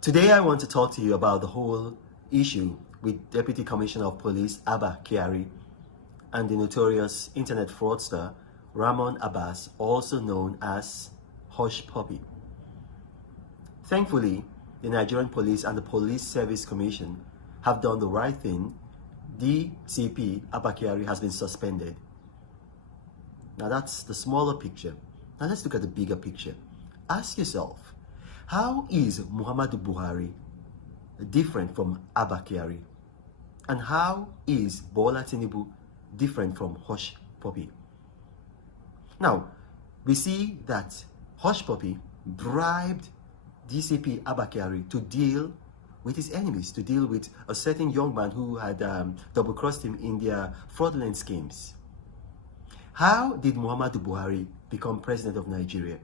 Today I want to talk to you about the whole issue with Deputy Commissioner of Police Abba Kyari and the notorious internet fraudster Ramon Abbas, also known as Hushpuppi. Thankfully, the Nigerian Police and the Police Service Commission have done the right thing. DCP Abba Kyari has been suspended. Now that's the smaller picture. Now let's look at the bigger picture. Ask yourself, how is Muhammadu Buhari different from Abba Kyari? And how is Bola Tinubu different from Hushpuppi? Now, we see that Hushpuppi bribed DCP Abba Kyari to deal with his enemies, to deal with a certain young man who had double-crossed him in their fraudulent schemes. How did Muhammadu Buhari become president of Nigeria?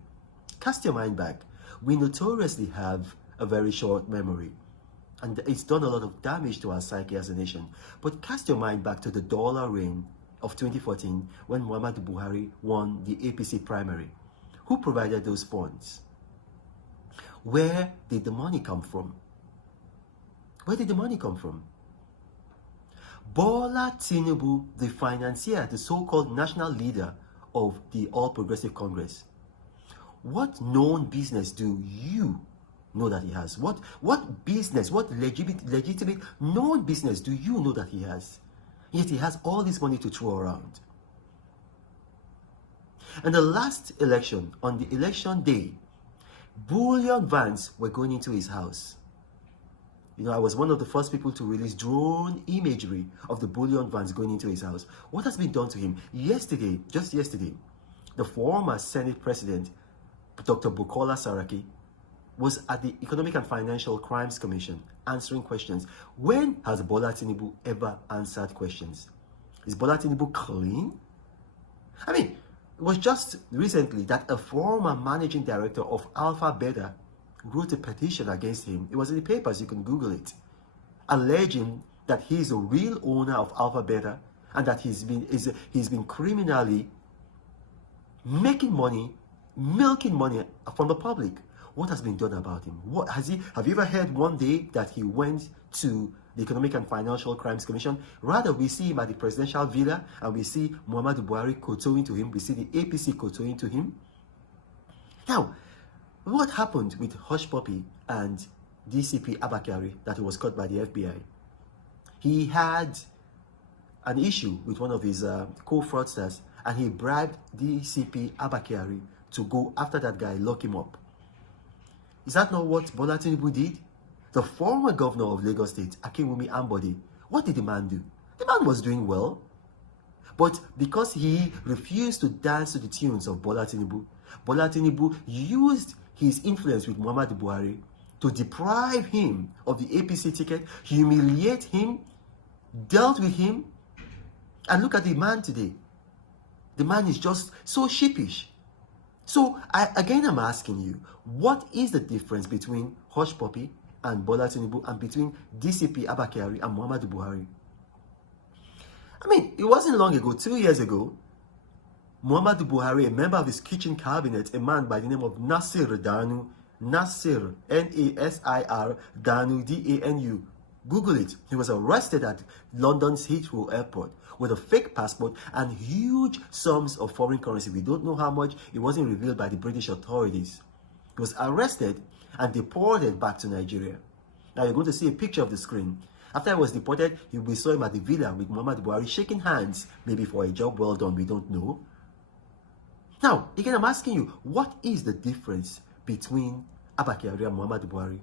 Cast your mind back. We notoriously have a very short memory, and it's done a lot of damage to our psyche as a nation. But cast your mind back to the dollar reign of 2014 when Muhammadu Buhari won the APC primary. Who provided those funds? Where did the money come from? Where did the money come from? Bola Tinubu, the financier, the so-called national leader of the All Progressive Congress. What known business do you know that he has? What business, what legitimate known business do you know that he has? Yet he has all this money to throw around. And the last election, on the election day, bullion vans were going into his house. You know, I was one of the first people to release drone imagery of the bullion vans going into his house. What has been done to him? Yesterday, just yesterday, the former Senate President, Dr. Bukola Saraki, was at the Economic and Financial Crimes Commission answering questions. When has Bola Tinubu ever answered questions? Is Bola Tinubu clean? I mean, it was just recently that a former managing director of Alpha Beta wrote a petition against him. It was in the papers, you can Google it, alleging that he is a real owner of Alpha Beta and that he's been criminally making money, milking money from the public. What has been done about him? Have you ever heard one day that he went to the Economic and Financial Crimes Commission? Rather, we see him at the presidential villa and we see Muhammadu Buhari kowtowing to him. We see the APC kowtowing to him. Now, what happened with Hushpuppi and DCP Abba Kyari that he was caught by the FBI? He had an issue with one of his co-fraudsters and he bribed DCP Abba Kyari to go after that guy, lock him up. Is that not what Bola Tinubu did? The former governor of Lagos State, Akinwumi Ambode, what did the man do? The man was doing well. But because he refused to dance to the tunes of Bola Tinubu used his influence with Muhammadu Buhari to deprive him of the APC ticket, humiliate him, dealt with him. And look at the man today. The man is just so sheepish. So, I'm asking you, what is the difference between Hushpuppi and Bola Tinubu and between DCP Abba Kyari and Muhammadu Buhari? I mean, it wasn't long ago, 2 years ago, Muhammadu Buhari, a member of his kitchen cabinet, a man by the name of Nasir Danu, Nasir, N-A-S-I-R, Danu, D-A-N-U. Google it. He was arrested at London's Heathrow Airport with a fake passport and huge sums of foreign currency. We don't know how much. It wasn't revealed by the British authorities. He was arrested and deported back to Nigeria. Now you're going to see a picture of the screen. After he was deported, we saw him at the villa with Muhammadu Buhari shaking hands, maybe for a job well done, we don't know. Now, again, I'm asking you, what is the difference between Abba Kyari and Muhammadu Buhari?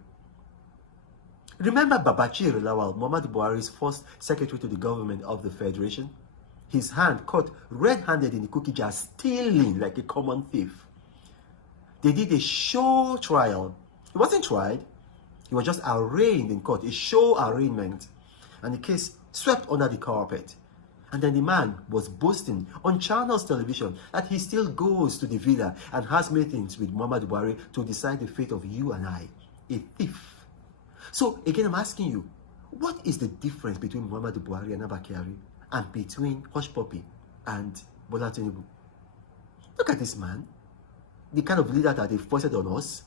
Remember Babachir Lawal, Muhammadu Buhari's first secretary to the government of the Federation? His hand caught red-handed in the cookie jar, stealing like a common thief. They did a show trial. He wasn't tried. He was just arraigned in court, a show arraignment. And the case swept under the carpet. And then the man was boasting on Channels Television that he still goes to the villa and has meetings with Muhammadu Buhari to decide the fate of you and I, a thief. So again, I'm asking you, what is the difference between Muhammadu Buhari and Abba Kyari and between Hushpuppi and Bola Tinubu? Look at this man. The kind of leader that they foisted on us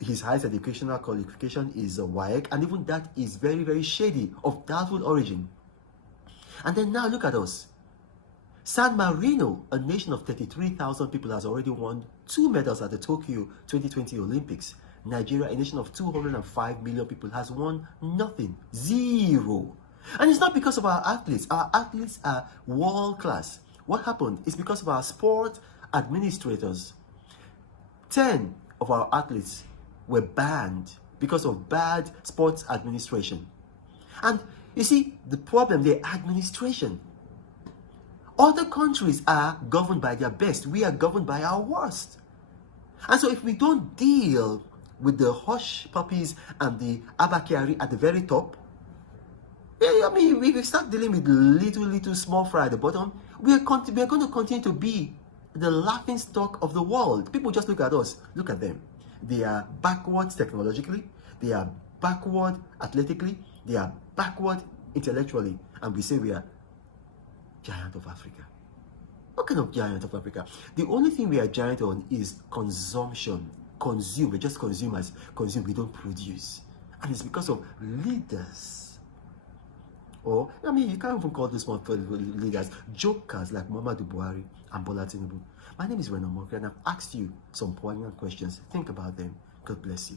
his highest educational qualification is a WAEC, and even that is very, very shady, of doubtful origin. And then now look at us. San Marino, a nation of 33,000 people, has already won 2 medals at the Tokyo 2020 Olympics. Nigeria, a nation of 205 million people, has won nothing, 0. And it's not because of our athletes. Our athletes are world class. What happened is because of our sport administrators. 10 of our athletes were banned because of bad sports administration. And you see, the problem, the administration. Other countries are governed by their best. We are governed by our worst. And so if we don't deal with the Hushpuppies and the Abba Kyari at the very top, I mean, we start dealing with little small fry at the bottom, we are going to continue to be the laughing stock of the world. People just look at us. Look at them. They are backward technologically. They are backward athletically. They are backward intellectually. And we say we are giant of Africa. What kind of giant of Africa? The only thing we are giant on is consumption. Consume. We just consumers. Consume. We don't produce. And it's because of leaders. Or, I mean, you can't even call this one leaders. Jokers like Buhari and Bola Tinubu. My name is Reno Omokri, and I've asked you some poignant questions. Think about them. God bless you.